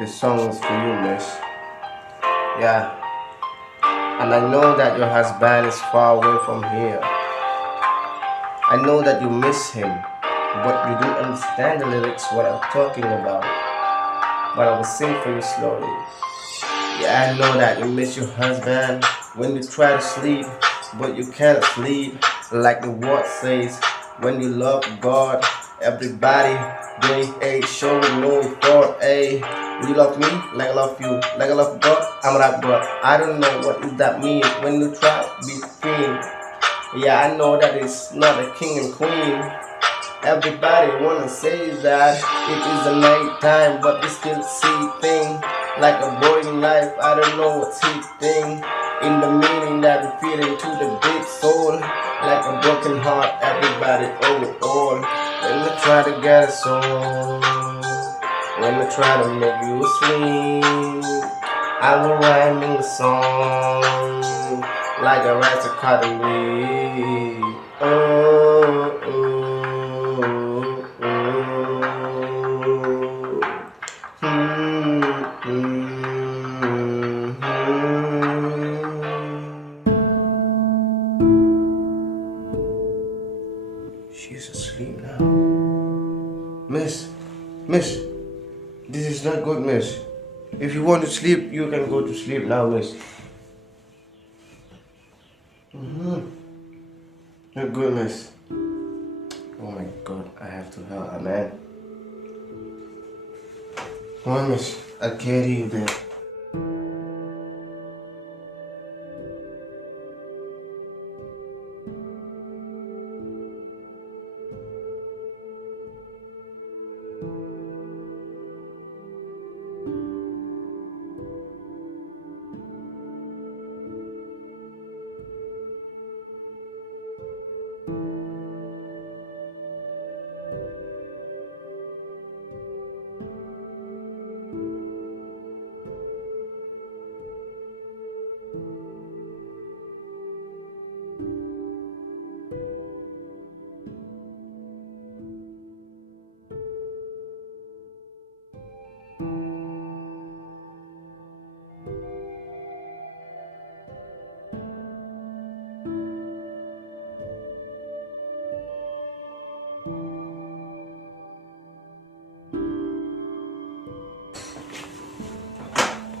This song is for you, miss. Yeah, and I know that your husband is far away from here. I know that you miss him, but you don't understand the lyrics what I'm talking about. But I will sing for you slowly. Yeah, I know that you miss your husband when you try to sleep, but you can't sleep. Like the word says, when you love God, everybody doing a show no effort. A, you love me like I love you, like I love God. I'm like God. I don't know what does that mean when you try to be queen. Yeah, I know that it's not a king and queen. Everybody wanna say that it is a night time, but we still see thing like a boring life. I don't know what's hitting in the meaning that we feel into the big soul, like a broken heart. Everybody all when we try to get a soul, when we try to make you sleep, I will rhyming the song like a rat to cut away. Oh, oh, oh. Hmm, hmm, She's asleep now. Miss, this is not good, miss. If you want to sleep, you can go to sleep now, miss. Not good, miss. Oh my god, I have to help her, man. Come on, miss. I'll carry you there.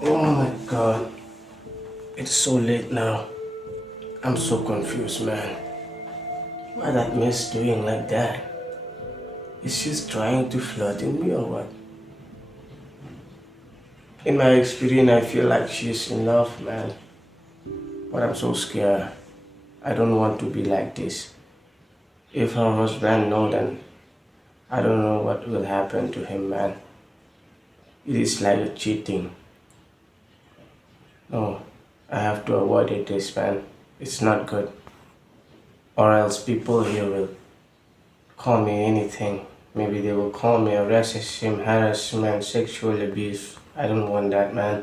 Oh my god. It's so late now. I'm so confused, man. Why that miss doing like that? Is she trying to flirt in me or what? In my experience, I feel like she's in love, man. But I'm so scared. I don't want to be like this. If her husband knows, then I don't know what will happen to him, man. It is like a cheating. No, I have to avoid it, this, man. It's not good. Or else people here will call me anything. Maybe they will call me a racism, harassment, sexual abuse. I don't want that, man.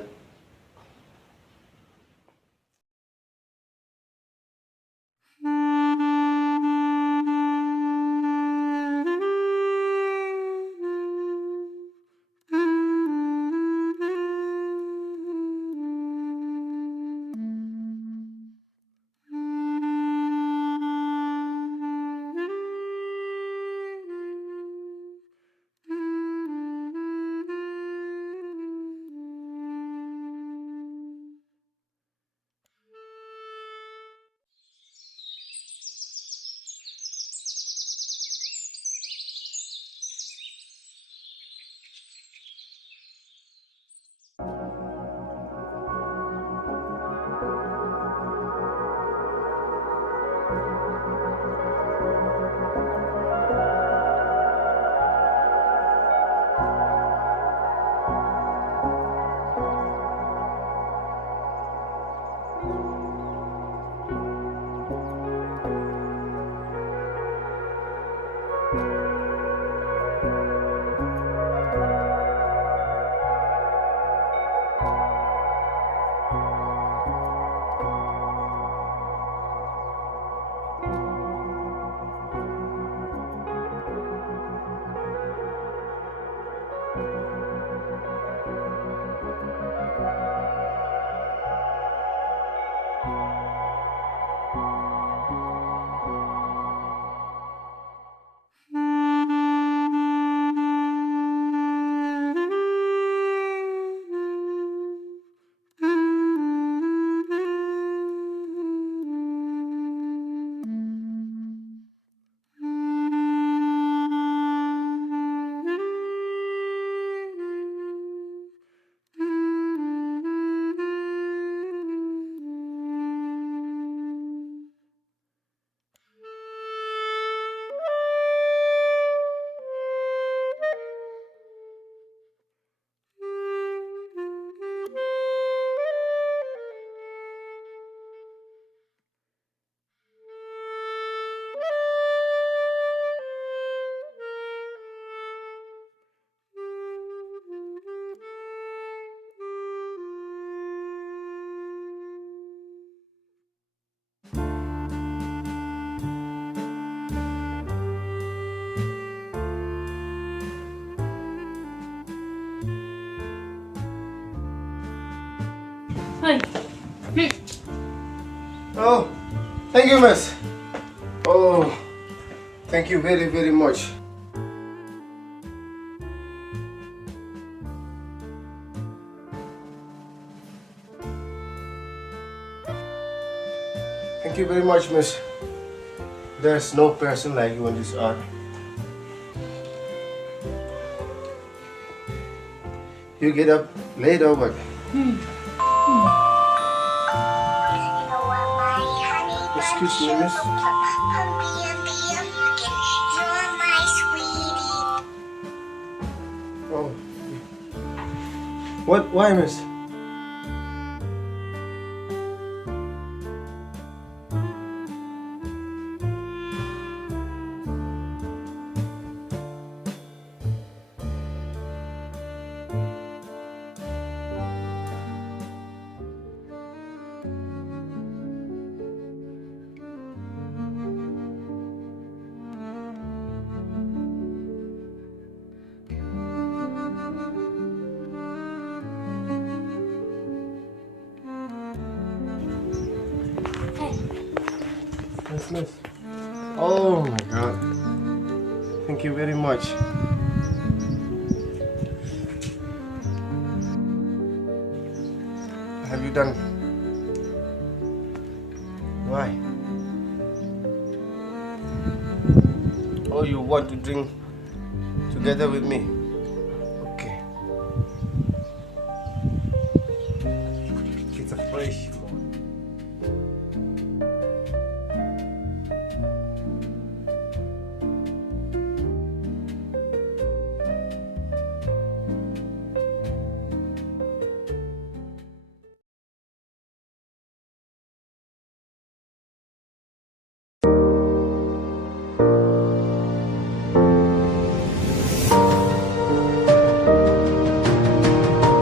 Hey. Oh, thank you, miss. Oh, thank you very, very much. Thank you very much, miss. There's no person like you on this earth. You get up later, but excuse me, miss. Oh, what? Why, miss? Yes, miss. Oh my God. Thank you very much. Have you done? Why? Oh, you want to drink together with me?